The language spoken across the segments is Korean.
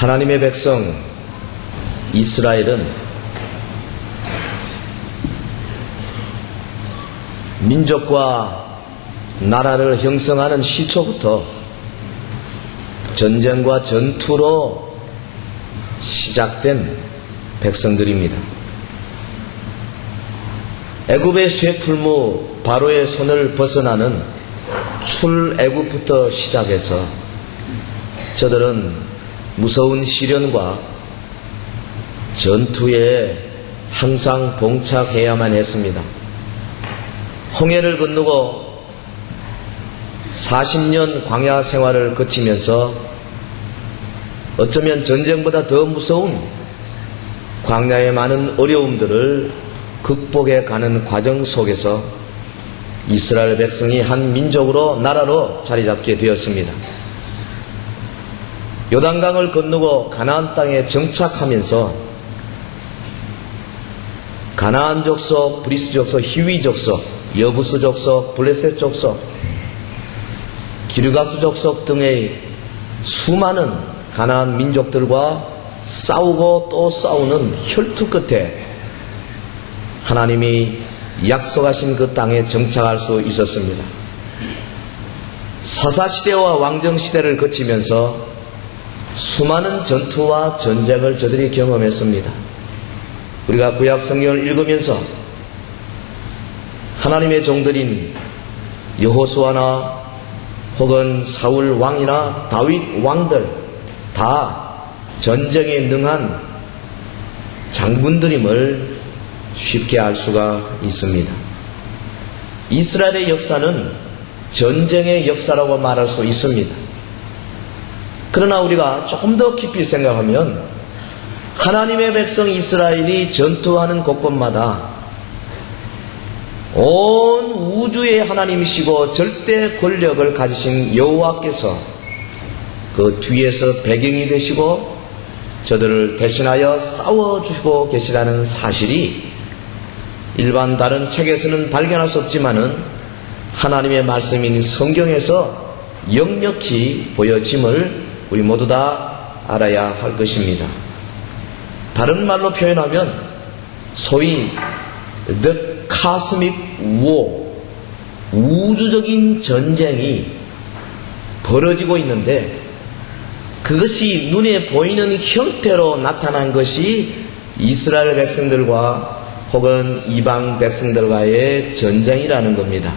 하나님의 백성 이스라엘은 민족과 나라를 형성하는 시초부터 전쟁과 전투로 시작된 백성들입니다. 애굽의 쇠풀무 바로의 손을 벗어나는 출애굽부터 시작해서 저들은 무서운 시련과 전투에 항상 봉착해야만 했습니다. 홍해를 건너고 40년 광야 생활을 거치면서 어쩌면 전쟁보다 더 무서운 광야의 많은 어려움들을 극복해 가는 과정 속에서 이스라엘 백성이 한 민족으로 나라로 자리 잡게 되었습니다. 요단강을 건너고 가나안 땅에 정착하면서 가나안 족속, 브리스 족속, 히위 족속, 여부스 족속, 블레셋 족속, 기르가스 족속 등의 수많은 가나안 민족들과 싸우고 또 싸우는 혈투 끝에 하나님이 약속하신 그 땅에 정착할 수 있었습니다. 사사시대와 왕정시대를 거치면서 수많은 전투와 전쟁을 저들이 경험했습니다. 우리가 구약 성경을 읽으면서 하나님의 종들인 여호수아나 혹은 사울 왕이나 다윗 왕들 다 전쟁에 능한 장군들임을 쉽게 알 수가 있습니다. 이스라엘의 역사는 전쟁의 역사라고 말할 수 있습니다. 그러나 우리가 조금 더 깊이 생각하면 하나님의 백성 이스라엘이 전투하는 곳곳마다 온 우주의 하나님이시고 절대 권력을 가지신 여호와께서 그 뒤에서 배경이 되시고 저들을 대신하여 싸워주시고 계시다는 사실이 일반 다른 책에서는 발견할 수 없지만은 하나님의 말씀인 성경에서 역력히 보여짐을 우리 모두 다 알아야 할 것입니다. 다른 말로 표현하면 소위 The Cosmic War, 우주적인 전쟁이 벌어지고 있는데 그것이 눈에 보이는 형태로 나타난 것이 이스라엘 백성들과 혹은 이방 백성들과의 전쟁이라는 겁니다.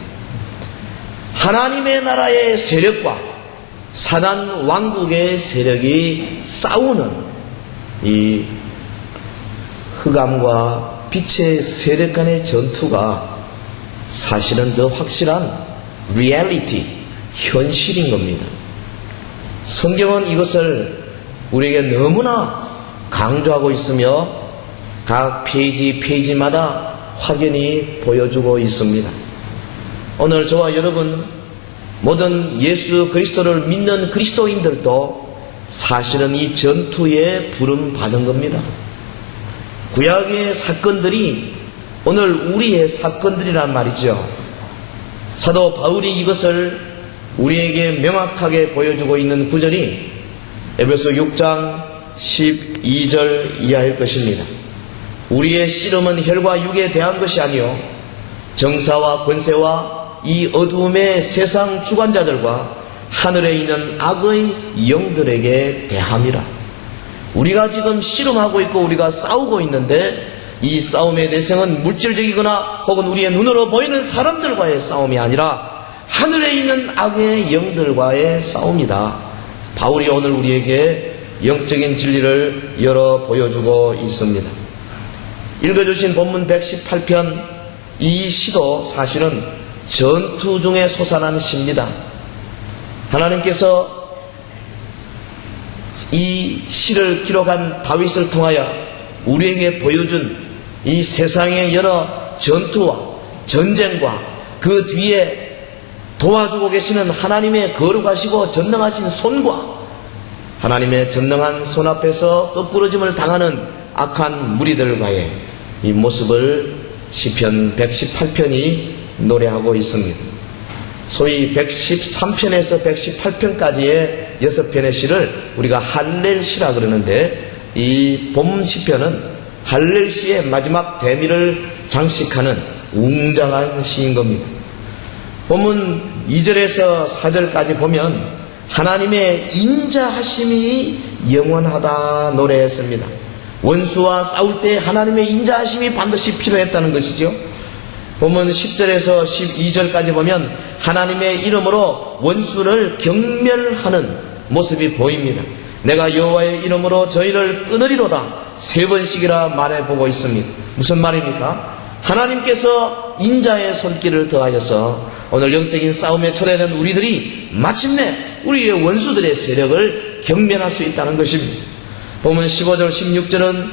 하나님의 나라의 세력과 사단 왕국의 세력이 싸우는 이 흑암과 빛의 세력 간의 전투가 사실은 더 확실한 리얼리티, 현실인 겁니다. 성경은 이것을 우리에게 너무나 강조하고 있으며 각 페이지마다 확연히 보여주고 있습니다. 오늘 저와 여러분 모든 예수 그리스도를 믿는 그리스도인들도 사실은 이 전투에 부름받은 겁니다. 구약의 사건들이 오늘 우리의 사건들이란 말이죠. 사도 바울이 이것을 우리에게 명확하게 보여주고 있는 구절이 에베소 6장 12절 이하일 것입니다. 우리의 씨름은 혈과 육에 대한 것이 아니요 정사와 권세와 이 어두움의 세상 주관자들과 하늘에 있는 악의 영들에게 대함이라. 우리가 지금 씨름하고 있고 우리가 싸우고 있는데 이 싸움의 내성은 물질적이거나 혹은 우리의 눈으로 보이는 사람들과의 싸움이 아니라 하늘에 있는 악의 영들과의 싸움이다. 바울이 오늘 우리에게 영적인 진리를 열어 보여주고 있습니다. 읽어주신 본문 118편 이 시도 사실은 전투 중에 솟아난 시입니다. 하나님께서 이 시를 기록한 다윗을 통하여 우리에게 보여준 이 세상의 여러 전투와 전쟁과 그 뒤에 도와주고 계시는 하나님의 거룩하시고 전능하신 손과 하나님의 전능한 손 앞에서 거꾸러짐을 당하는 악한 무리들과의 이 모습을 시편 118편이 노래하고 있습니다. 소위 113편에서 118편까지의 6편의 시를 우리가 할렐시라 그러는데, 이 봄 시편은 할렐시의 마지막 대미를 장식하는 웅장한 시인 겁니다. 본문 2절에서 4절까지 보면 하나님의 인자하심이 영원하다 노래했습니다. 원수와 싸울 때 하나님의 인자하심이 반드시 필요했다는 것이죠. 본문 10절에서 12절까지 보면 하나님의 이름으로 원수를 경멸하는 모습이 보입니다. 내가 여호와의 이름으로 저희를 끊으리로다 3번씩이라 말해보고 있습니다. 무슨 말입니까? 하나님께서 인자의 손길을 더하셔서 오늘 영적인 싸움에 초대된 우리들이 마침내 우리의 원수들의 세력을 경멸할 수 있다는 것입니다. 보면 15절 16절은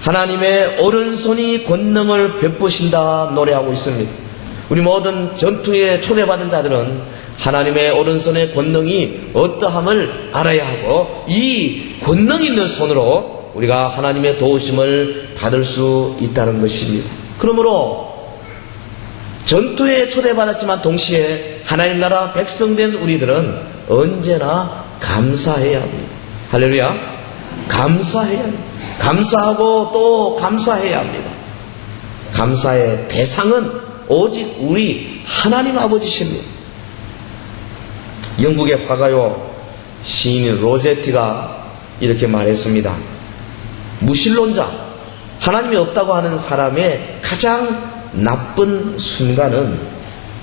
하나님의 오른손이 권능을 베푸신다 노래하고 있습니다. 우리 모든 전투에 초대받은 자들은 하나님의 오른손의 권능이 어떠함을 알아야 하고, 이 권능 있는 손으로 우리가 하나님의 도우심을 받을 수 있다는 것입니다. 그러므로 전투에 초대받았지만 동시에 하나님 나라 백성된 우리들은 언제나 감사해야 합니다. 할렐루야. 감사해야 합니다. 감사하고 또 감사해야 합니다. 감사의 대상은 오직 우리 하나님 아버지십니다. 영국의 화가요 시인 로제티가 이렇게 말했습니다. 무신론자, 하나님이 없다고 하는 사람의 가장 나쁜 순간은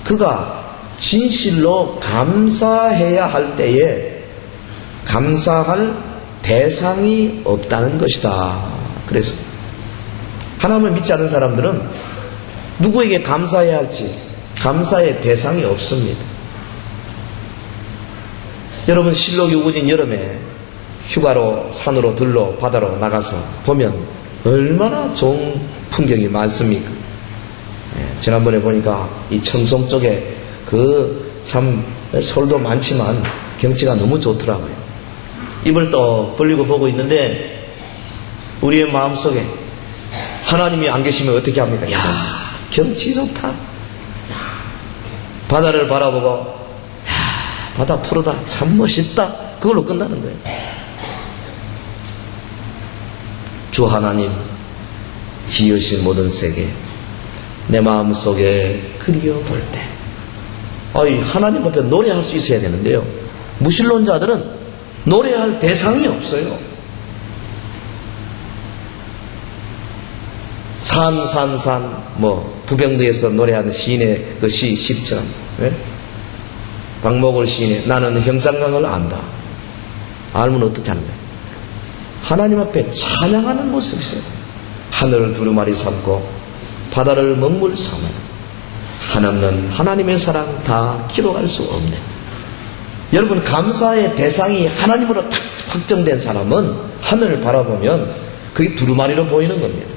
그가 진실로 감사해야 할 때에 감사할 대상이 없다는 것이다. 그래서 하나님을 믿지 않는 사람들은 누구에게 감사해야 할지 감사의 대상이 없습니다. 여러분, 실록이 우거진 여름에 휴가로 산으로 들로 바다로 나가서 보면 얼마나 좋은 풍경이 많습니까? 지난번에 보니까 이 청송 쪽에 참 솔도 많지만 경치가 너무 좋더라고요. 입을 떡 벌리고 보고 있는데 우리의 마음속에 하나님이 안 계시면 어떻게 합니까? 야, 경치 좋다. 바다를 바라보고 야, 바다 푸르다. 참 멋있다. 그걸로 끝나는 거예요. 주 하나님 지으신 모든 세계 내 마음속에 그리워볼 때 하나님 앞에 노래할 수 있어야 되는데요. 무신론자들은 노래할 대상이 없어요. 부병도에서 노래하는 시인의 그 시처럼, 박목월 시인의 나는 형산강을 안다. 알면 어떻다는 거예요? 하나님 앞에 찬양하는 모습이 있어요. 하늘을 두루마리 삼고 바다를 먹물 삼아도 하나님은 하나님의 사랑 다 기록할 수 없네. 여러분, 감사의 대상이 하나님으로 딱 확정된 사람은 하늘을 바라보면 그게 두루마리로 보이는 겁니다.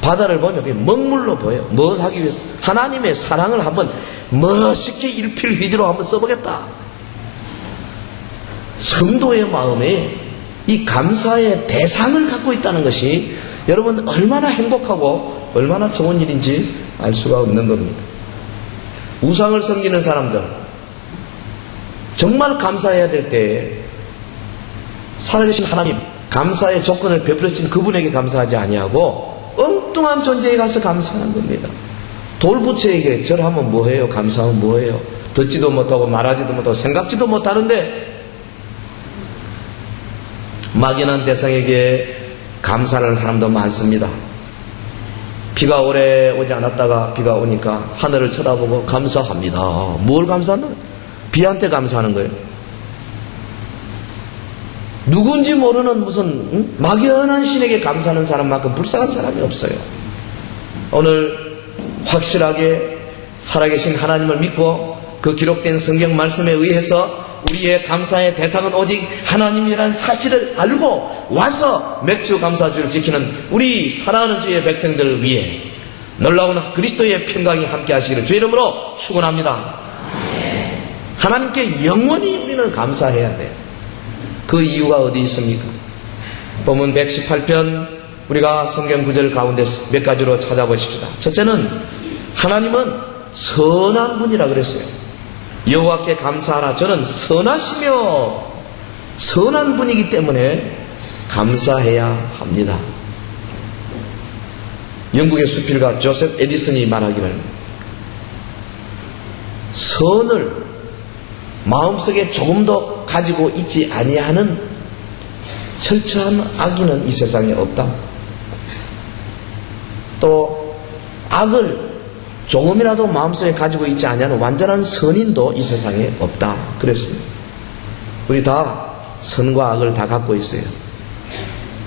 바다를 보면 그게 먹물로 보여요. 뭘 하기 위해서? 하나님의 사랑을 한번 멋있게 일필휘지로 한번 써보겠다. 성도의 마음에 이 감사의 대상을 갖고 있다는 것이 여러분 얼마나 행복하고 얼마나 좋은 일인지 알 수가 없는 겁니다. 우상을 섬기는 사람들, 정말 감사해야 될 때에 살아계신 하나님, 감사의 조건을 베풀어주신 그분에게 감사하지 아니하고 엉뚱한 존재에 가서 감사하는 겁니다. 돌부처에게 절하면 뭐해요? 감사하면 뭐해요? 듣지도 못하고 말하지도 못하고 생각지도 못하는데 막연한 대상에게 감사하는 사람도 많습니다. 비가 오래 오지 않았다가 비가 오니까 하늘을 쳐다보고 감사합니다. 뭘 감사하는? 비한테 감사하는 거예요. 누군지 모르는 무슨 막연한 신에게 감사하는 사람만큼 불쌍한 사람이 없어요. 오늘 확실하게 살아계신 하나님을 믿고 그 기록된 성경 말씀에 의해서 우리의 감사의 대상은 오직 하나님이라는 사실을 알고 와서 맥주 감사주를 지키는 우리 사랑하는 주의 백성들을 위해 놀라운 그리스도의 평강이 함께 하시기를 주 이름으로 축원합니다. 하나님께 영원히 우리는 감사해야 돼요. 그 이유가 어디 있습니까? 본문 118편 우리가 성경 구절 가운데서 몇 가지로 찾아보십시다. 첫째는 하나님은 선한 분이라 그랬어요. 여호와께 감사하라. 저는 선하시며 선한 분이기 때문에 감사해야 합니다. 영국의 수필가 조셉 에디슨이 말하기를 선을 마음속에 조금도 가지고 있지 아니하는 철저한 악인은 이 세상에 없다. 또 악을 조금이라도 마음속에 가지고 있지 아니하는 완전한 선인도 이 세상에 없다. 그랬습니다. 우리 다 선과 악을 다 갖고 있어요.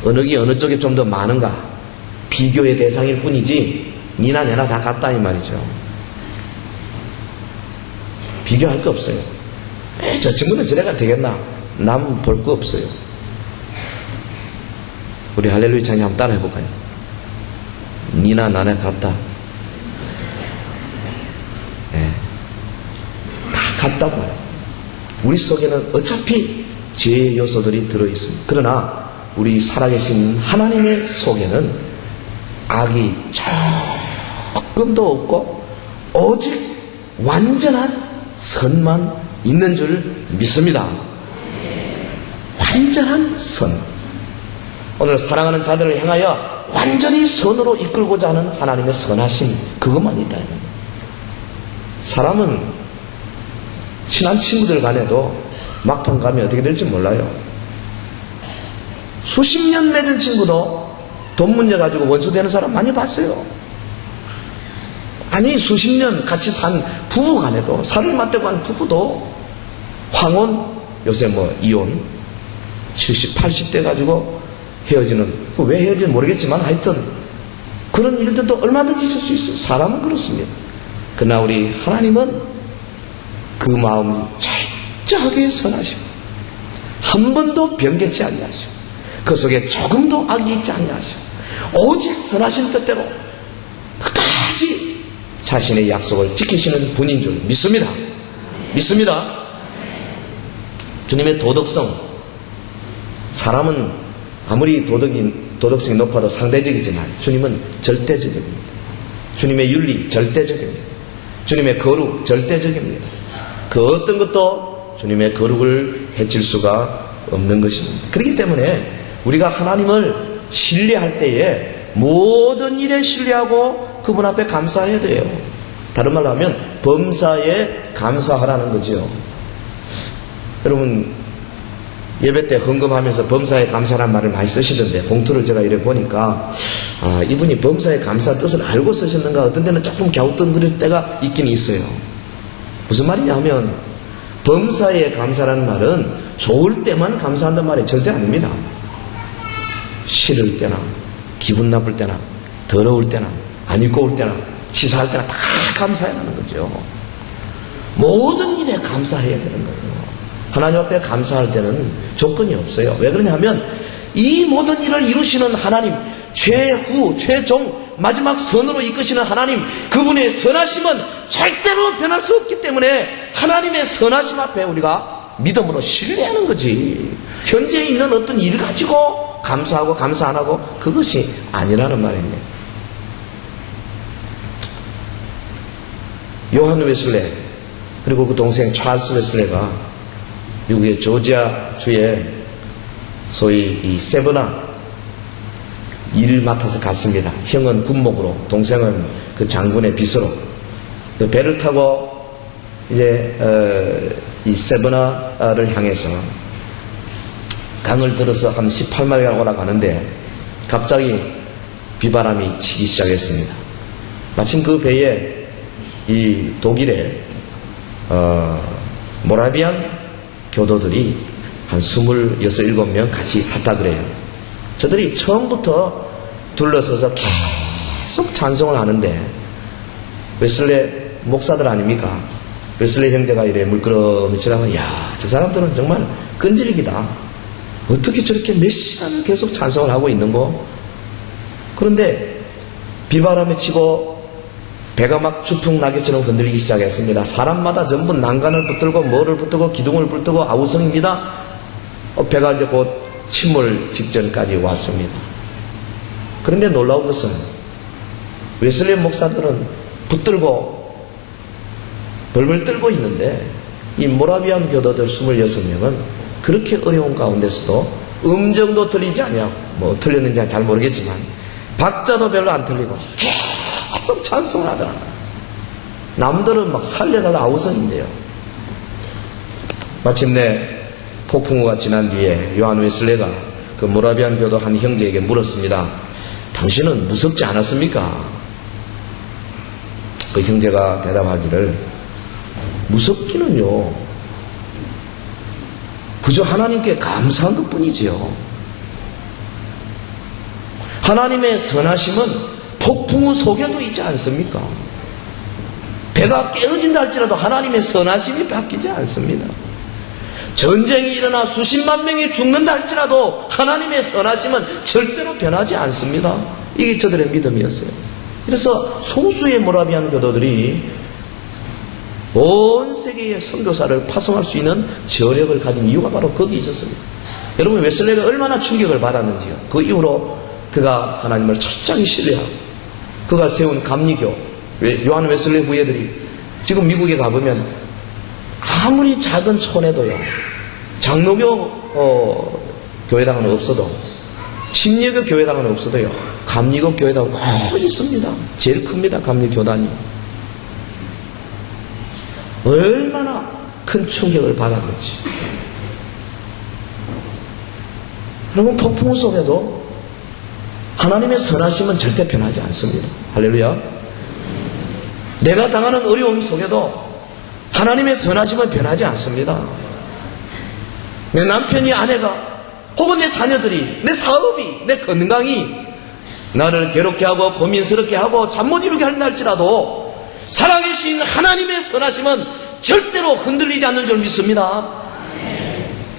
어느 게 어느 쪽에 좀 더 많은가 비교의 대상일 뿐이지 니나 내나 다 같다 이 말이죠. 비교할 거 없어요. 저 친구는 저래가 되겠나? 남 볼 거 없어요. 우리 할렐루야 찬양 한번 따라 해볼까요? 니나 나나 같다. 네. 다 같다고. 우리 속에는 어차피 죄의 요소들이 들어있습니다. 그러나 우리 살아계신 하나님의 속에는 악이 조금도 없고 오직 완전한 선만 있는 줄 믿습니다. 완전한 선. 오늘 사랑하는 자들을 향하여 완전히 선으로 이끌고자 하는 하나님의 선하심, 그것만 있다. 사람은 친한 친구들 간에도 막판 가면 어떻게 될지 몰라요. 수십 년 맺은 친구도 돈 문제 가지고 원수되는 사람 많이 봤어요. 아니 수십 년 같이 산 부부 간에도, 살을 맞대고 한 부부도 황혼, 요새 뭐 이혼 70, 80대 가지고 헤어지는, 왜 헤어지는지 모르겠지만 하여튼 그런 일들도 얼마든지 있을 수 있어요. 사람은 그렇습니다. 그러나 우리 하나님은 그 마음이 철저하게 선하시고 한 번도 변개치 아니하시고 그 속에 조금도 악이 있지 아니하시고 오직 선하신 뜻대로 끝까지 자신의 약속을 지키시는 분인 줄 믿습니다. 믿습니다. 주님의 도덕성, 사람은 아무리 도덕성이 높아도 상대적이지만 주님은 절대적입니다. 주님의 윤리 절대적입니다. 주님의 거룩 절대적입니다. 그 어떤 것도 주님의 거룩을 해칠 수가 없는 것입니다. 그렇기 때문에 우리가 하나님을 신뢰할 때에 모든 일에 신뢰하고 그분 앞에 감사해야 돼요. 다른 말로 하면 범사에 감사하라는 거죠. 여러분 예배 때 헌금하면서 범사에 감사라는 말을 많이 쓰시던데 봉투를 제가 이래 보니까 이분이 범사에 감사 뜻을 알고 쓰셨는가, 어떤 데는 조금 갸우뚱거릴 때가 있긴 있어요. 무슨 말이냐 하면 범사에 감사라는 말은 좋을 때만 감사한다는 말이 절대 아닙니다. 싫을 때나 기분 나쁠 때나 더러울 때나 안 입고 올 때나 치사할 때나 다 감사해야 하는 거죠. 모든 일에 감사해야 되는 거예요. 하나님 앞에 감사할 때는 조건이 없어요. 왜 그러냐 하면 이 모든 일을 이루시는 하나님, 최후, 최종, 마지막 선으로 이끄시는 하나님, 그분의 선하심은 절대로 변할 수 없기 때문에 하나님의 선하심 앞에 우리가 믿음으로 신뢰하는 거지. 현재 있는 어떤 일 가지고 감사하고 감사 안 하고 그것이 아니라는 말입니다. 요한 웨슬레 그리고 그 동생 찰스 웨슬레가 미국의 조지아주에 소위 이 세브나 일을 맡아서 갔습니다. 형은 군목으로, 동생은 그 장군의 비서로 그 배를 타고 이제 이 세브나를 향해서 강을 들어서 한 18마일가 올라가는데 갑자기 비바람이 치기 시작했습니다. 마침 그 배에 이 독일의 모라비안 교도들이 한 26, 7명 같이 탔다 그래요. 저들이 처음부터 둘러서서 계속 찬송을 하는데 웨슬레 목사들 아닙니까? 웨슬레 형제가 이래 물끄러미 쳐다보면 저 사람들은 정말 끈질기다. 어떻게 저렇게 몇 시간 계속 찬송을 하고 있는 거? 그런데 비바람에 치고 배가 막 주풍나게처럼 흔들리기 시작했습니다. 사람마다 전부 난간을 붙들고 뭐를 붙들고 기둥을 붙들고 아우성입니다. 배가 이제 곧 침몰 직전까지 왔습니다. 그런데 놀라운 것은 웨슬레 목사들은 붙들고 벌벌 떨고 있는데 이 모라비안 교도들 26명은 그렇게 어려운 가운데서도 음정도 틀리지 않냐고, 뭐 틀렸는지 잘 모르겠지만 박자도 별로 안 틀리고 계속 찬송을 하더라. 남들은 막 살려달라 아우성인데요. 마침내 폭풍우가 지난 뒤에 요한 웨슬레가 그 모라비안 교도 한 형제에게 물었습니다. 당신은 무섭지 않았습니까? 그 형제가 대답하기를, 무섭기는요, 그저 하나님께 감사한 것 뿐이지요. 하나님의 선하심은 폭풍우 속에도 있지 않습니까? 배가 깨어진다 할지라도 하나님의 선하심이 바뀌지 않습니다. 전쟁이 일어나 수십만 명이 죽는다 할지라도 하나님의 선하심은 절대로 변하지 않습니다. 이게 저들의 믿음이었어요. 그래서 소수의 모라비안 교도들이 온 세계의 선교사를 파송할 수 있는 저력을 가진 이유가 바로 거기 있었습니다. 여러분, 웨슬레가 얼마나 충격을 받았는지요. 그 이후로 그가 하나님을 철저히 신뢰하고 그가 세운 감리교, 요한 웨슬레 후예들이 지금 미국에 가보면 아무리 작은 촌에도요, 장로교 교회당은 없어도, 침례교 교회당은 없어도요, 감리교 교회당은 꼭 있습니다. 제일 큽니다, 감리교단이. 얼마나 큰 충격을 받았는지. 여러분, 폭풍 속에도 하나님의 선하심은 절대 변하지 않습니다. 할렐루야. 내가 당하는 어려움 속에도 하나님의 선하심은 변하지 않습니다. 내 남편이, 아내가, 혹은 내 자녀들이, 내 사업이, 내 건강이 나를 괴롭게 하고 고민스럽게 하고 잠 못 이루게 한다 할지라도 살아계신 하나님의 선하심은 절대로 흔들리지 않는 줄 믿습니다.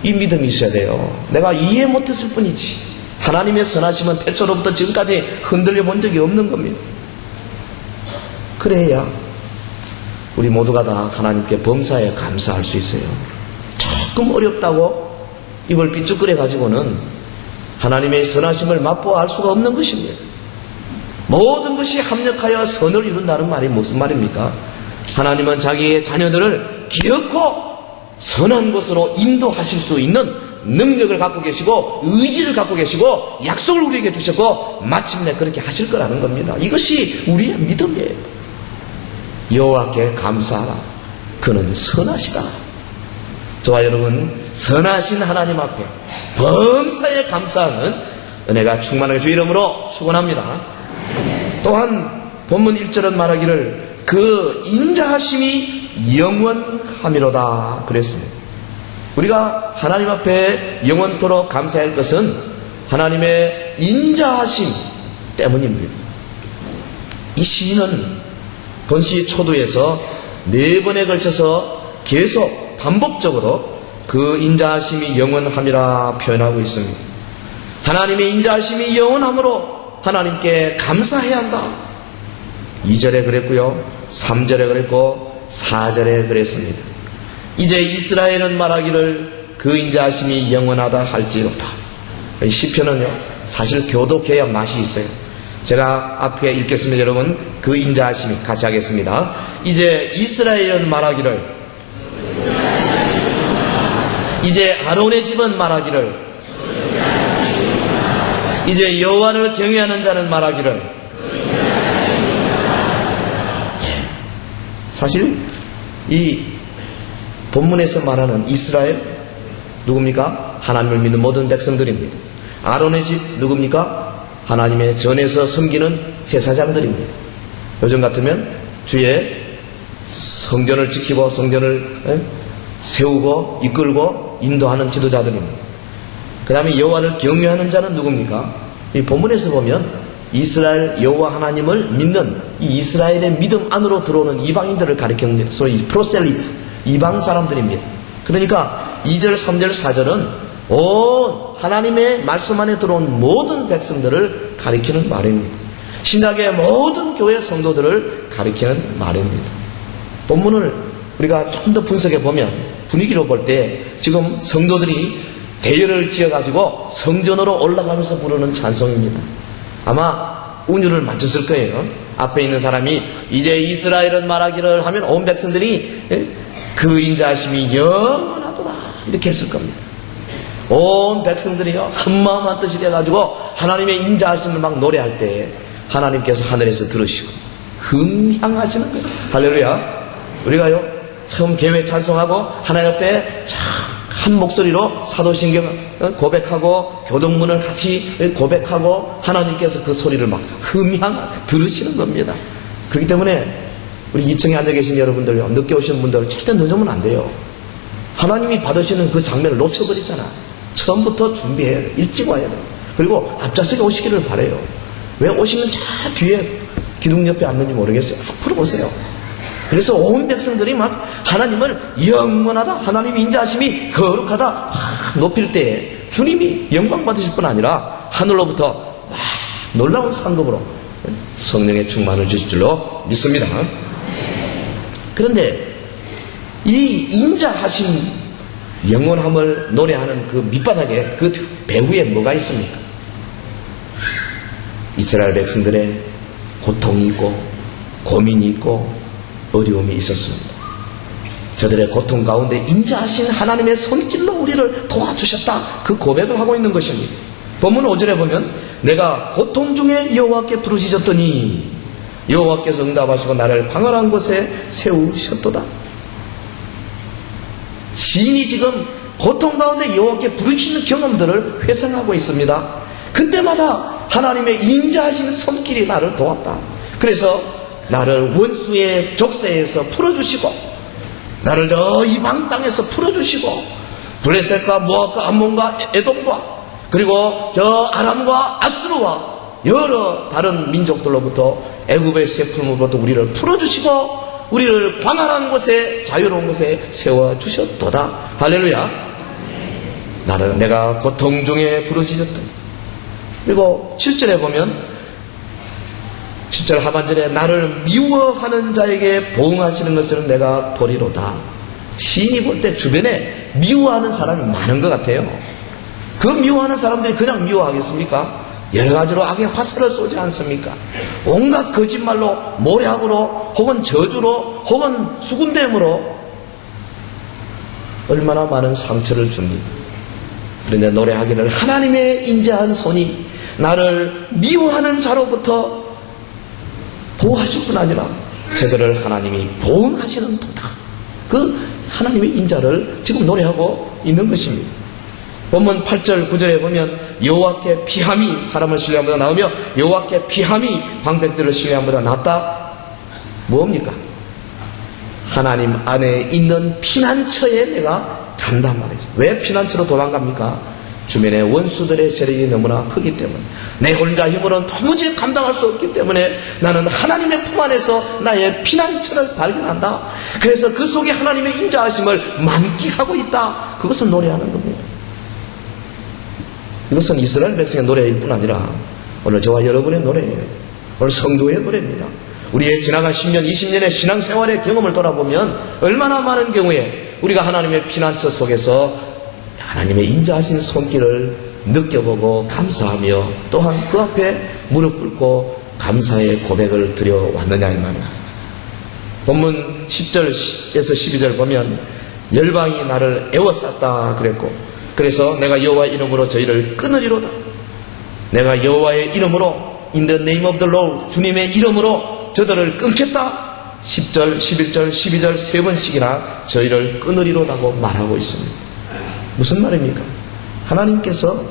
이 믿음이 있어야 돼요. 내가 이해 못했을 뿐이지 하나님의 선하심은 태초로부터 지금까지 흔들려 본 적이 없는 겁니다. 그래야 우리 모두가 다 하나님께 범사에 감사할 수 있어요. 조금 어렵다고 입을 삐죽거려 가지고는 하나님의 선하심을 맛보아 알 수가 없는 것입니다. 모든 것이 합력하여 선을 이룬다는 말이 무슨 말입니까? 하나님은 자기의 자녀들을 기어코 선한 곳으로 인도하실 수 있는 능력을 갖고 계시고 의지를 갖고 계시고 약속을 우리에게 주셨고 마침내 그렇게 하실 거라는 겁니다. 이것이 우리의 믿음이에요. 여호와께 감사하라. 그는 선하시다. 저와 여러분, 선하신 하나님 앞에 범사에 감사하는 은혜가 충만하게 주 이름으로 축원합니다. 또한 본문 1절은 말하기를 그 인자하심이 영원하미로다 그랬습니다. 우리가 하나님 앞에 영원토록 감사해야 할 것은 하나님의 인자하심 때문입니다. 이 시인은 본시 초두에서 4번에 걸쳐서 계속 반복적으로 그 인자하심이 영원함이라 표현하고 있습니다. 하나님의 인자하심이 영원함으로 하나님께 감사해야 한다. 2절에 그랬고요, 3절에 그랬고 4절에 그랬습니다. 이제 이스라엘은 말하기를 그 인자하심이 영원하다 할지로다. 이 시편은요, 사실 교독해야 맛이 있어요. 제가 앞에 읽겠습니다. 여러분, 그 인자하심이 같이 하겠습니다. 이제 이스라엘은 말하기를, 이제 아론의 집은 말하기를, 이제 여호와를 경외하는 자는 말하기를. 사실 이 본문에서 말하는 이스라엘 누굽니까? 하나님을 믿는 모든 백성들입니다. 아론의 집 누굽니까? 하나님의 전에서 섬기는 제사장들입니다. 요즘 같으면 주의 성전을 지키고 성전을 세우고 이끌고 인도하는 지도자들입니다. 그 다음에 여호와를 경외하는 자는 누굽니까? 이 본문에서 보면 이스라엘 여호와 하나님을 믿는 이 이스라엘의 믿음 안으로 들어오는 이방인들을 가리키는 소위 프로셀리트, 이방 사람들입니다. 그러니까 2절, 3절, 4절은 온 하나님의 말씀 안에 들어온 모든 백성들을 가리키는 말입니다. 신약의 모든 교회 성도들을 가리키는 말입니다. 본문을 우리가 좀 더 분석해 보면, 분위기로 볼 때 지금 성도들이 대열을 지어가지고 성전으로 올라가면서 부르는 찬송입니다. 아마 운율을 맞췄을 거예요. 앞에 있는 사람이 이제 이스라엘은 말하기를 하면 온 백성들이 그 인자하심이 영원하도다 이렇게 했을 겁니다. 온 백성들이요 한마음 한뜻이 돼가지고 하나님의 인자하심을 막 노래할 때 하나님께서 하늘에서 들으시고 흥향하시는 거예요. 할렐루야. 우리가요 처음 개회 찬송하고 하나 옆에 한 목소리로 사도신경 고백하고 교동문을 같이 고백하고 하나님께서 그 소리를 막 들으시는 겁니다. 그렇기 때문에 우리 2층에 앉아 계신 여러분들요 늦게 오시는 분들 절대 늦으면 안 돼요. 하나님이 받으시는 그 장면을 놓쳐버리잖아. 처음부터 준비해야 돼요. 일찍 와야 돼요. 그리고 앞좌석에 오시기를 바라요. 왜 오시면 저 뒤에 기둥 옆에 앉는지 모르겠어요. 앞으로 오세요. 그래서 온 백성들이 막 하나님을 영원하다, 하나님의 인자하심이 거룩하다 높일 때에 주님이 영광 받으실 뿐 아니라 하늘로부터 막 놀라운 상급으로 성령의 충만을 주실 줄로 믿습니다. 그런데 이 인자하신 영원함을 노래하는 그 밑바닥에 그 배후에 뭐가 있습니까? 이스라엘 백성들의 고통이 있고 고민이 있고 어려움이 있었습니다. 저들의 고통 가운데 인자하신 하나님의 손길로 우리를 도와주셨다. 그 고백을 하고 있는 것입니다. 본문 5절에 보면 내가 고통 중에 여호와께 부르짖었더니 여호와께서 응답하시고 나를 광활한 곳에 세우셨도다. 시인이 지금 고통 가운데 여호와께 부르짖는 경험들을 회상하고 있습니다. 그때마다 하나님의 인자하신 손길이 나를 도왔다. 그래서 나를 원수의 족쇄에서 풀어주시고 나를 저 이방 땅에서 풀어주시고 블레셋과 모압과 암몬과 에돔과 그리고 저 아람과 아수르와 여러 다른 민족들로부터 애굽의 세풀물로부터 우리를 풀어주시고 우리를 광활한 곳에 자유로운 곳에 세워주셨도다. 할렐루야. 나를 내가 고통 중에 부르짖었다. 그리고 7절에 보면 7절 하반절에 나를 미워하는 자에게 보응하시는 것을 내가 보리로다. 시인이 볼 때 주변에 미워하는 사람이 많은 것 같아요. 그 미워하는 사람들이 그냥 미워하겠습니까? 여러 가지로 악의 화살을 쏘지 않습니까? 온갖 거짓말로 모략으로 혹은 저주로 혹은 수군댐으로 얼마나 많은 상처를 줍니까? 그런데 노래하기를 하나님의 인자한 손이 나를 미워하는 자로부터 보호하실 뿐 아니라 저들을 하나님이 보응하시는 도다. 그 하나님의 인자를 지금 노래하고 있는 것입니다. 본문 8절 9절에 보면 여호와께 피함이 사람을 신뢰함보다 나으며 여호와께 피함이 방백들을 신뢰함보다 낫다. 뭡니까? 하나님 안에 있는 피난처에 내가 간단 말이죠. 왜 피난처로 도망갑니까? 주변의 원수들의 세력이 너무나 크기 때문에 내 혼자 힘으로는 도무지 감당할 수 없기 때문에 나는 하나님의 품 안에서 나의 피난처를 발견한다. 그래서 그 속에 하나님의 인자하심을 만끽하고 있다. 그것을 노래하는 겁니다. 이것은 이스라엘 백성의 노래일 뿐 아니라 오늘 저와 여러분의 노래예요. 오늘 성도의 노래입니다. 우리의 지나간 10년, 20년의 신앙생활의 경험을 돌아보면 얼마나 많은 경우에 우리가 하나님의 피난처 속에서 하나님의 인자하신 손길을 느껴보고 감사하며 또한 그 앞에 무릎 꿇고 감사의 고백을 드려왔느냐 이 말이야. 본문 10절에서 12절 보면 열방이 나를 애워쌌다 그랬고 그래서 내가 여호와 이름으로 저희를 끊으리로다. 내가 여호와의 이름으로 In the name of the Lord 주님의 이름으로 저들을 끊겠다. 10절, 11절, 12절 세 번씩이나 저희를 끊으리로다고 말하고 있습니다. 무슨 말입니까? 하나님께서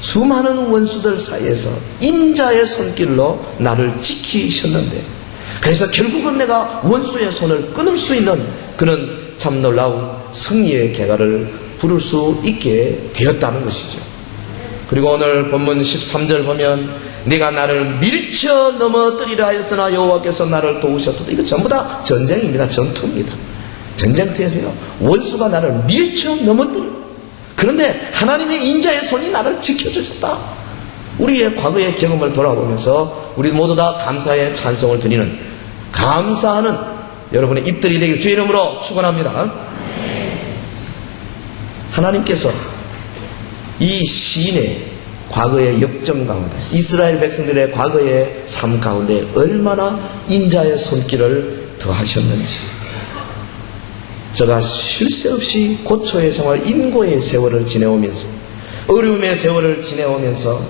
수많은 원수들 사이에서 인자의 손길로 나를 지키셨는데 그래서 결국은 내가 원수의 손을 끊을 수 있는 그런 참 놀라운 승리의 계가를 부를 수 있게 되었다는 것이죠. 그리고 오늘 본문 13절 보면 네가 나를 밀쳐 넘어뜨리라 하였으나 여호와께서 나를 도우셨다. 이거 전부 다 전쟁입니다. 전투입니다. 전쟁터에서요 원수가 나를 밀쳐 넘어뜨려. 그런데 하나님의 인자의 손이 나를 지켜주셨다. 우리의 과거의 경험을 돌아보면서 우리 모두 다 감사의 찬송을 드리는 감사하는 여러분의 입들이 되길 주의 이름으로 축원합니다. 하나님께서 이 시인의 과거의 역정 가운데 이스라엘 백성들의 과거의 삶 가운데 얼마나 인자의 손길을 더하셨는지 저가 쉴 새 없이 고초의 생활 인고의 세월을 지내오면서 어려움의 세월을 지내오면서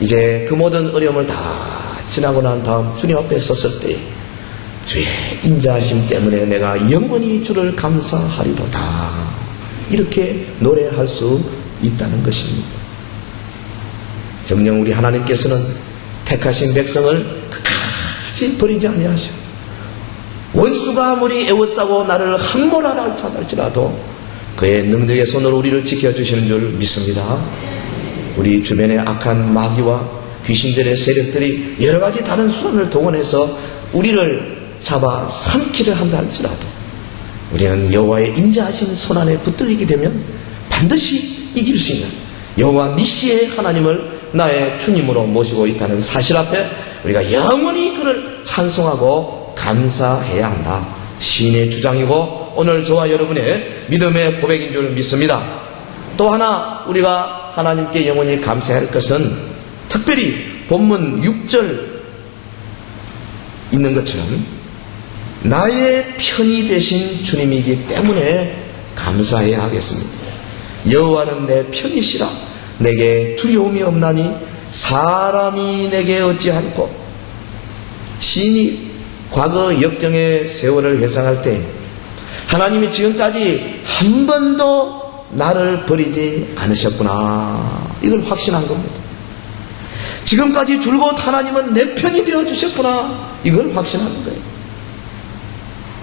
이제 그 모든 어려움을 다 지나고 난 다음 주님 앞에 섰을 때 주의 인자하심 때문에 내가 영원히 주를 감사하리로다, 이렇게 노래할 수 있다는 것입니다. 정녕 우리 하나님께서는 택하신 백성을 끝까지 버리지 아니하시고 원수가 아무리 애워싸고 나를 함몰하라 할지라도 그의 능력의 손으로 우리를 지켜주시는 줄 믿습니다. 우리 주변의 악한 마귀와 귀신들의 세력들이 여러 가지 다른 수단을 동원해서 우리를 잡아 삼키려 한다 할지라도 우리는 여호와의 인자하신 손안에 붙들리게 되면 반드시 이길 수 있는 여호와 니시의 하나님을 나의 주님으로 모시고 있다는 사실 앞에 우리가 영원히 그를 찬송하고 감사해야 한다. 시인의 주장이고 오늘 저와 여러분의 믿음의 고백인 줄 믿습니다. 또 하나 우리가 하나님께 영원히 감사해야 할 것은 특별히 본문 6절 있는 것처럼 나의 편이 되신 주님이기 때문에 감사해야 하겠습니다. 여호와는 내 편이시라 내게 두려움이 없나니 사람이 내게 어찌하리꼬. 시인이 과거 역경의 세월을 회상할 때 하나님이 지금까지 한 번도 나를 버리지 않으셨구나, 이걸 확신한 겁니다. 지금까지 줄곧 하나님은 내 편이 되어주셨구나, 이걸 확신하는 거예요.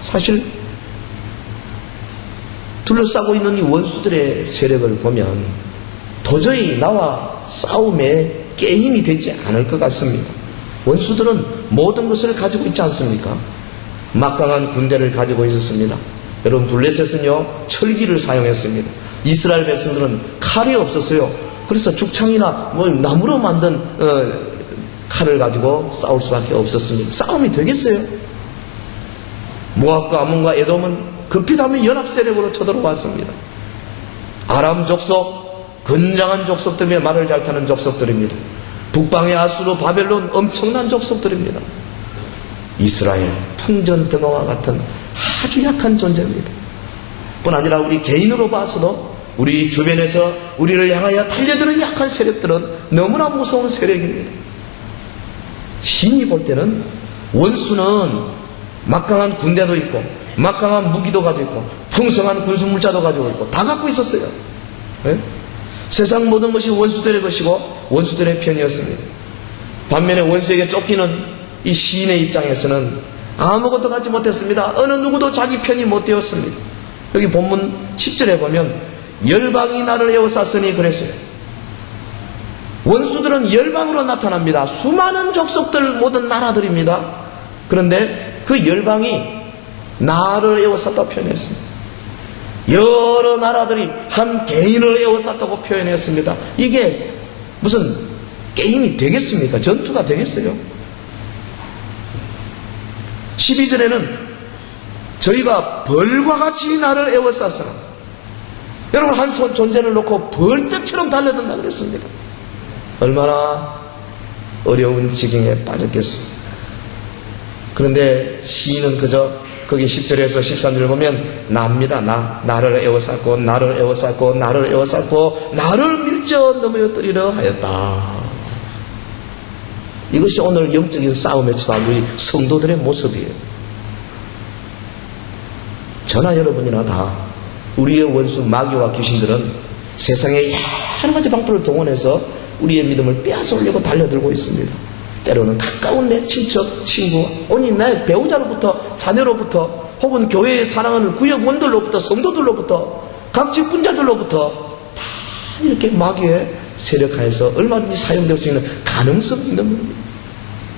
사실 둘러싸고 있는 이 원수들의 세력을 보면 도저히 나와 싸움에 게임이 되지 않을 것 같습니다. 원수들은 모든 것을 가지고 있지 않습니까? 막강한 군대를 가지고 있었습니다. 여러분, 블레셋은요 철기를 사용했습니다. 이스라엘 백성들은 칼이 없었어요. 그래서 죽창이나 나무로 만든 칼을 가지고 싸울 수밖에 없었습니다. 싸움이 되겠어요? 모압과 암몬과 에돔은 급히다면 연합세력으로 쳐들어왔습니다. 아람 족속, 건장한 족속들이며 말을 잘 타는 족속들입니다. 북방의 아수르, 바벨론, 엄청난 족속들입니다. 이스라엘, 풍전등화와 같은 아주 약한 존재입니다. 뿐 아니라 우리 개인으로 봐서도 우리 주변에서 우리를 향하여 달려드는 약한 세력들은 너무나 무서운 세력입니다. 시인이 볼 때는 원수는 막강한 군대도 있고 막강한 무기도 가지고 있고 풍성한 군수물자도 가지고 있고 다 갖고 있었어요. 네? 세상 모든 것이 원수들의 것이고 원수들의 편이었습니다. 반면에 원수에게 쫓기는 이 시인의 입장에서는 아무것도 갖지 못했습니다. 어느 누구도 자기 편이 못 되었습니다. 여기 본문 10절에 보면 열방이 나를 에워쌌으니 그랬어요. 원수들은 열방으로 나타납니다. 수많은 족속들, 모든 나라들입니다. 그런데 그 열방이 나를 에워쌌다고 표현했습니다. 여러 나라들이 한 개인을 에워쌌다고 표현했습니다. 이게 무슨 게임이 되겠습니까? 전투가 되겠어요? 12절에는 저희가 벌과 같이 나를 에워쌌으나, 여러분, 한 손 존재를 놓고 벌떼처럼 달려든다 그랬습니다. 얼마나 어려운 지경에 빠졌겠어요. 그런데 시인은 그저 거기 10절에서 13절을 보면 나입니다. 나를 에워쌌고 나를 에워쌌고 나를 에워쌌고 나를 밀쳐 넘어뜨리려 하였다. 이것이 오늘 영적인 싸움에 처한 우리 성도들의 모습이에요. 저나 여러분이나 다 우리의 원수 마귀와 귀신들은 세상의 여러 가지 방법을 동원해서 우리의 믿음을 빼앗으려고 달려들고 있습니다. 때로는 가까운 내 친척, 친구, 오니 내 배우자로부터, 자녀로부터, 혹은 교회에 사랑하는 구역원들로부터, 성도들로부터, 각 직분자들로부터 다 이렇게 마귀의 세력하에서 얼마든지 사용될 수 있는 가능성이 있는 겁니다.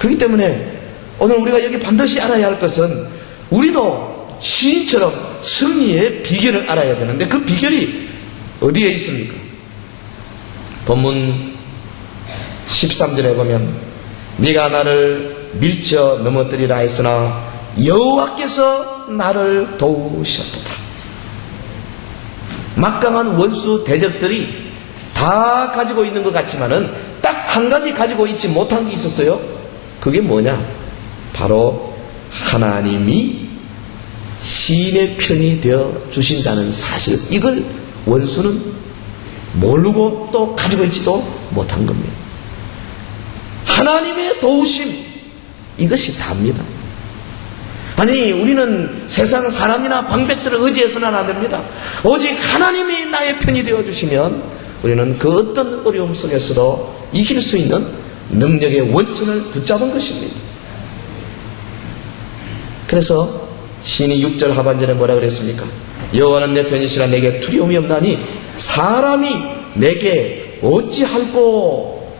그렇기 때문에 오늘 우리가 여기 반드시 알아야 할 것은 우리도 시인처럼 승리의 비결을 알아야 되는데 그 비결이 어디에 있습니까? 본문 13절에 보면 네가 나를 밀쳐 넘어뜨리라 했으나 여호와께서 나를 도우셨도다. 막강한 원수 대적들이 다 가지고 있는 것 같지만은 딱 한 가지 가지고 있지 못한 게 있었어요. 그게 뭐냐? 바로 하나님이 시인의 편이 되어 주신다는 사실. 이걸 원수는 모르고 또 가지고 있지도 못한 겁니다. 하나님의 도우심, 이것이 답니다. 아니, 우리는 세상 사람이나 방백들을 의지해서는 안 됩니다. 오직 하나님이 나의 편이 되어주시면 우리는 그 어떤 어려움 속에서도 이길 수 있는 능력의 원천을 붙잡은 것입니다. 그래서 시인이 6절 하반절에 뭐라 그랬습니까? 여호와는 내 편이시라 내게 두려움이 없나니 사람이 내게 어찌할꼬?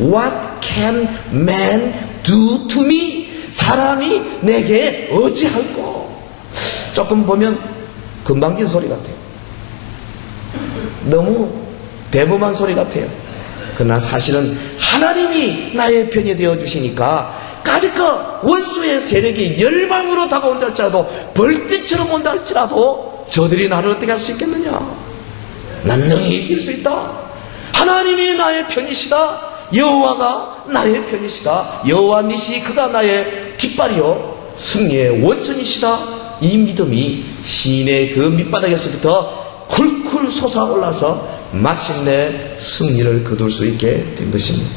What can man do to me? 사람이 내게 어찌할꼬? 조금 보면 금방진 소리 같아요. 너무 대범한 소리 같아요. 그러나 사실은 하나님이 나의 편이 되어주시니까 까짓거 원수의 세력이 열방으로 다가온다 할지라도 벌떼처럼 온다 할지라도 저들이 나를 어떻게 할 수 있겠느냐? 난 능히 이길 수 있다. 하나님이 나의 편이시다. 여호와가 나의 편이시다. 여호와 니시 그가 나의 깃발이요 승리의 원천이시다. 이 믿음이 시인의 그 밑바닥에서부터 쿨쿨 솟아올라서 마침내 승리를 거둘 수 있게 된 것입니다.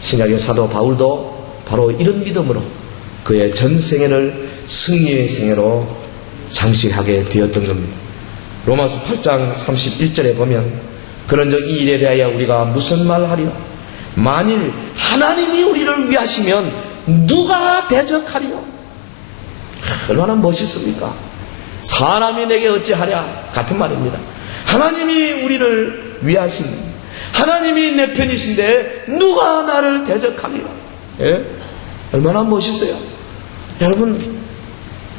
신약의 사도 바울도 바로 이런 믿음으로 그의 전생애를 승리의 생애로 장식하게 되었던 겁니다. 로마서 8장 31절에 보면 그런즉 이 일에 대하여 우리가 무슨 말하리요? 만일 하나님이 우리를 위하시면 누가 대적하리요? 얼마나 멋있습니까? 사람이 내게 어찌하랴 같은 말입니다. 하나님이 우리를 위하시면 하나님이 내 편이신데 누가 나를 대적하리요? 예? 얼마나 멋있어요. 여러분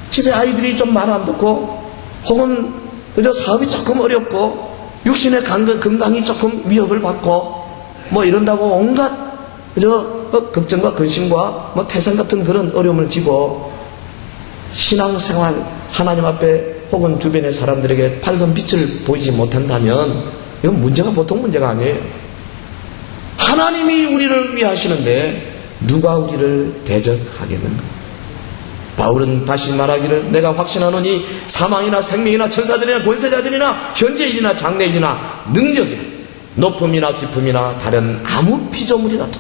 집에 아이들이 좀 말 안 듣고 혹은 그저 사업이 조금 어렵고 육신의 건강이 조금 위협을 받고 뭐 이런다고 온갖 그저 걱정과 근심과 뭐 태산 같은 그런 어려움을 지고 신앙생활 하나님 앞에 혹은 주변의 사람들에게 밝은 빛을 보이지 못한다면 이건 문제가 보통 문제가 아니에요. 하나님이 우리를 위하시는데 누가 우리를 대적하겠는가? 바울은 다시 말하기를 내가 확신하노니 사망이나 생명이나 천사들이나 권세자들이나 현재일이나 장래일이나 능력이나 높음이나 깊음이나 다른 아무 피조물이라도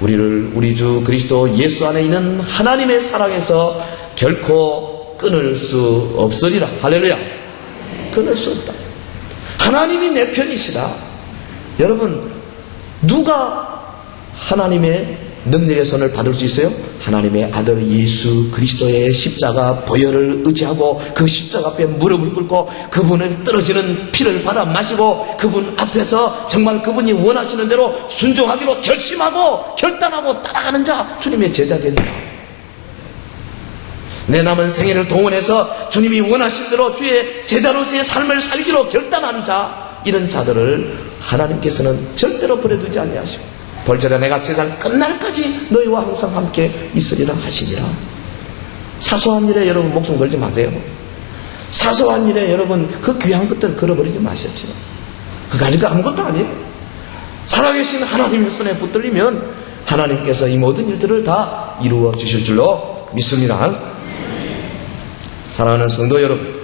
우리를 우리 주 그리스도 예수 안에 있는 하나님의 사랑에서 결코 끊을 수 없으리라. 할렐루야. 끊을 수 없다. 하나님이 내 편이시라. 여러분 누가 하나님의 능력의 손을 받을 수 있어요? 하나님의 아들 예수 그리스도의 십자가 보혈을 의지하고 그 십자가 앞에 무릎을 꿇고 그분의 떨어지는 피를 받아 마시고 그분 앞에서 정말 그분이 원하시는 대로 순종하기로 결심하고 결단하고 따라가는 자 주님의 제자입니다. 내 남은 생애를 동원해서 주님이 원하신 대로 주의 제자로서의 삶을 살기로 결단하는 자, 이런 자들을 하나님께서는 절대로 버려두지 아니하시고 벌저라 내가 세상 끝날까지 너희와 항상 함께 있으리라 하시니라. 사소한 일에 여러분 목숨 걸지 마세요. 사소한 일에 여러분 그 귀한 것들을 걸어버리지 마십시오. 그 가지고 아무것도 아니에요. 살아계신 하나님의 손에 붙들리면 하나님께서 이 모든 일들을 다 이루어 주실 줄로 믿습니다. 사랑하는 성도 여러분,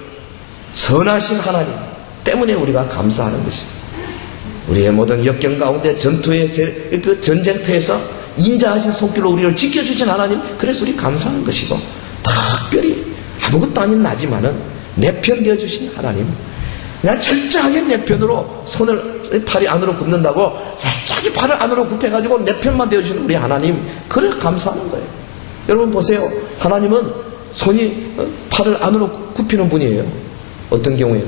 선하신 하나님 때문에 우리가 감사하는 것입니다. 우리의 모든 역경 가운데 그 전쟁터에서 인자하신 손길로 우리를 지켜주신 하나님, 그래서 우리 감사하는 것이고, 특별히 아무것도 아닌 나지만은 내 편 되어주신 하나님, 그냥 철저하게 내 편으로 손을 팔이 안으로 굽는다고 살짝이 팔을 안으로 굽혀가지고 내 편만 되어주시는 우리 하나님, 그래 감사하는 거예요. 여러분 보세요. 하나님은 손이 팔을 안으로 굽히는 분이에요. 어떤 경우에요?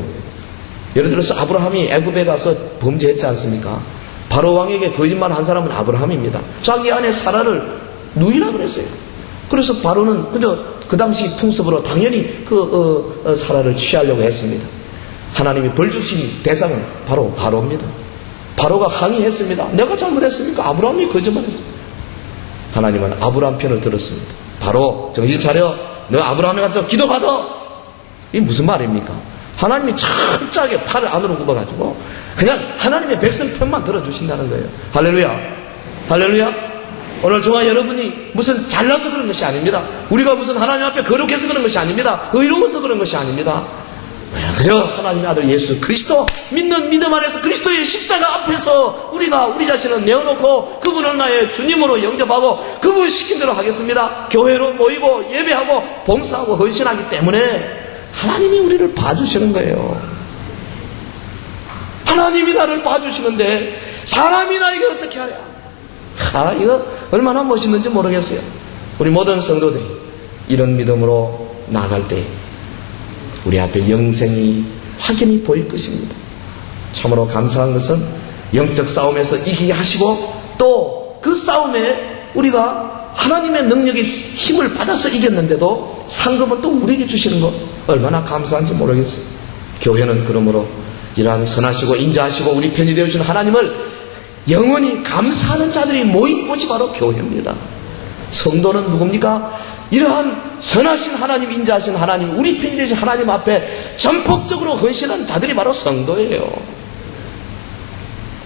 예를 들어서 아브라함이 애굽에 가서 범죄했지 않습니까? 바로 왕에게 거짓말 한 사람은 아브라함입니다. 자기 아내 사라를 누이라 그랬어요. 그래서 바로는 그저 그 당시 풍습으로 당연히 사라를 취하려고 했습니다. 하나님이 벌 주신 대상은 바로 바로입니다. 바로가 항의했습니다. 내가 잘못했습니까? 아브라함이 거짓말했습니다. 하나님은 아브라함 편을 들었습니다. 바로 정신 차려. 너 아브라함에 가서 기도받아. 이게 무슨 말입니까? 하나님이 철저하게 팔을 안으로 굽어가지고 그냥 하나님의 백성 편만 들어주신다는 거예요. 할렐루야. 할렐루야. 오늘 저와 여러분이 무슨 잘나서 그런 것이 아닙니다. 우리가 무슨 하나님 앞에 거룩해서 그런 것이 아닙니다. 의로워서 그런 것이 아닙니다. 그저 하나님의 아들 예수 그리스도 믿는 믿음 안에서 그리스도의 십자가 앞에서 우리가 우리 자신을 내어놓고 그분을 나의 주님으로 영접하고 그분 시킨 대로 하겠습니다. 교회로 모이고 예배하고 봉사하고 헌신하기 때문에 하나님이 우리를 봐주시는 거예요. 하나님이 나를 봐주시는데 사람이 나에게 어떻게 하랴? 이거 얼마나 멋있는지 모르겠어요. 우리 모든 성도들이 이런 믿음으로 나아갈 때 우리 앞에 영생이 확연히 보일 것입니다. 참으로 감사한 것은 영적 싸움에서 이기게 하시고 또 그 싸움에 우리가 하나님의 능력의 힘을 받아서 이겼는데도 상급은 또 우리에게 주시는 것 얼마나 감사한지 모르겠어요. 교회는 그러므로 이러한 선하시고 인자하시고 우리 편이 되어주신 하나님을 영원히 감사하는 자들이 모인 곳이 바로 교회입니다. 성도는 누굽니까? 이러한 선하신 하나님, 인자하신 하나님, 우리 편이 되신 하나님 앞에 전폭적으로 헌신하는 자들이 바로 성도예요.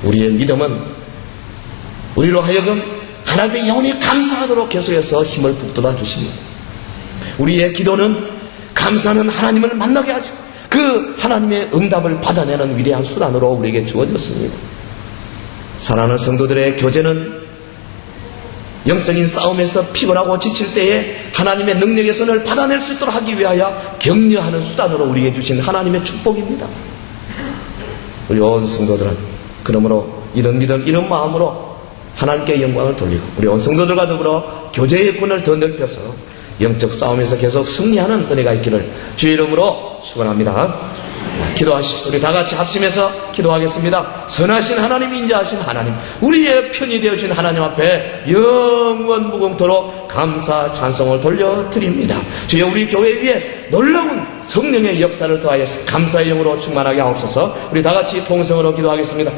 우리의 믿음은 우리로 하여금 하나님의 영원히 감사하도록 계속해서 힘을 북돋아 주십니다. 우리의 기도는 감사하는 하나님을 만나게 하시고 그 하나님의 응답을 받아내는 위대한 수단으로 우리에게 주어졌습니다. 사랑하는 성도들의 교제는 영적인 싸움에서 피곤하고 지칠 때에 하나님의 능력의 손을 받아낼 수 있도록 하기 위하여 격려하는 수단으로 우리에게 주신 하나님의 축복입니다. 우리 온 성도들은 그러므로 이런 믿음, 이런 마음으로 하나님께 영광을 돌리고 우리 온 성도들과 더불어 교제의 권을 더 넓혀서 영적 싸움에서 계속 승리하는 은혜가 있기를 주의 이름으로 축원합니다. 기도하십시오. 우리 다 같이 합심해서 기도하겠습니다. 선하신 하나님, 인자하신 하나님, 우리의 편이 되어주신 하나님 앞에 영원 무궁토록 감사 찬송을 돌려드립니다. 주여 우리 교회 위에 놀라운 성령의 역사를 더하여서 감사의 영으로 충만하게 하옵소서. 우리 다 같이 통성으로 기도하겠습니다.